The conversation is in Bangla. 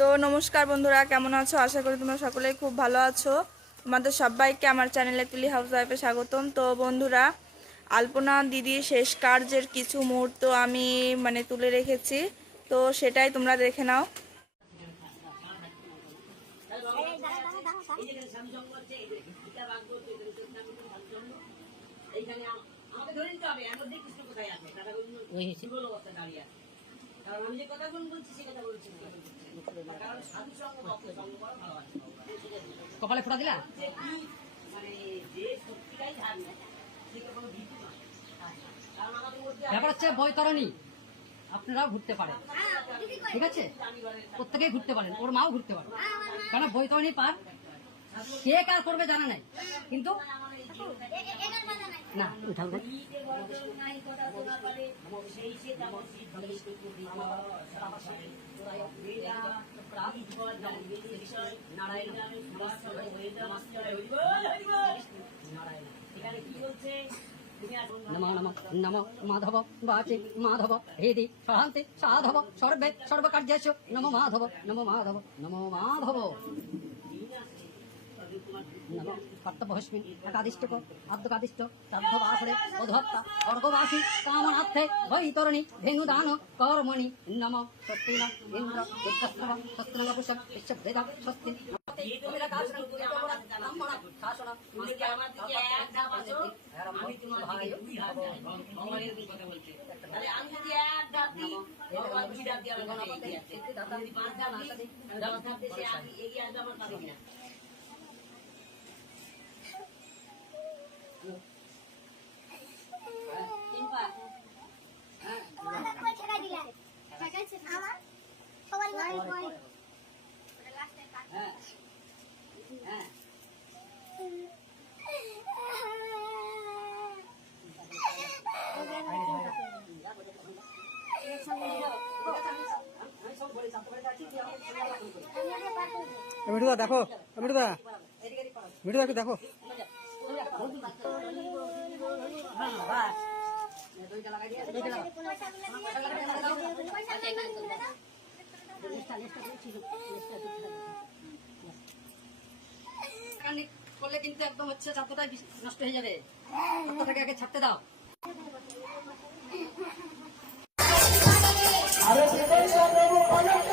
তো নমস্কার বন্ধুরা, কেমন আছো? আশা করি তোমরা সকলেই খুব ভালো আছো। তোমাদের সবাইকে আমার চ্যানেলে তুলি হাউস ওয়াইফে স্বাগতম। তো বন্ধুরা, আলপনা দিদির শেষ কার্যের কিছু মুহূর্ত আমি তুলে রেখেছি, তো সেটাই তোমরা দেখে নাও। কপালে ফোঁটা দিলা ব্যাপার হচ্ছে বৈতরণী আপনারাও ঘুরতে পারেন, ঠিক আছে? প্রত্যেকেই ঘুরতে পারেন, ওর মাও ঘুরতে পারে, কারণ বৈতরণী পার কে কার করবে জানা নাই, কিন্তু না উঠাও নমো নমো নমো মাধব বাচে মাধব হেদি শান্তি সাধব সর্বে সর্বকার্যেষু নমো মাধব নমো মাধব নমো মাধব নমো কর্তব্যস্মিন একাদিষ্টক আদ্যকাদিষ্ট শ্রাদ্ধবাসরে অধত্তা অর্ঘবাসী কামনার্থে বৈতরণী ভেনুদান কর্মণি নমো সত্যিন ইন্দ্র দুর্গস্তব সত্যনগপুষক বিশ্বভেদা সত্যি মিঠুদা দেখো, মিঠুদা মিঠুদা একটু দেখো। করলে কিন্তু একদম হচ্ছে চাপটাই নষ্ট হয়ে যাবে, চাপটাকে আগে ছাড়তে দাও। আরে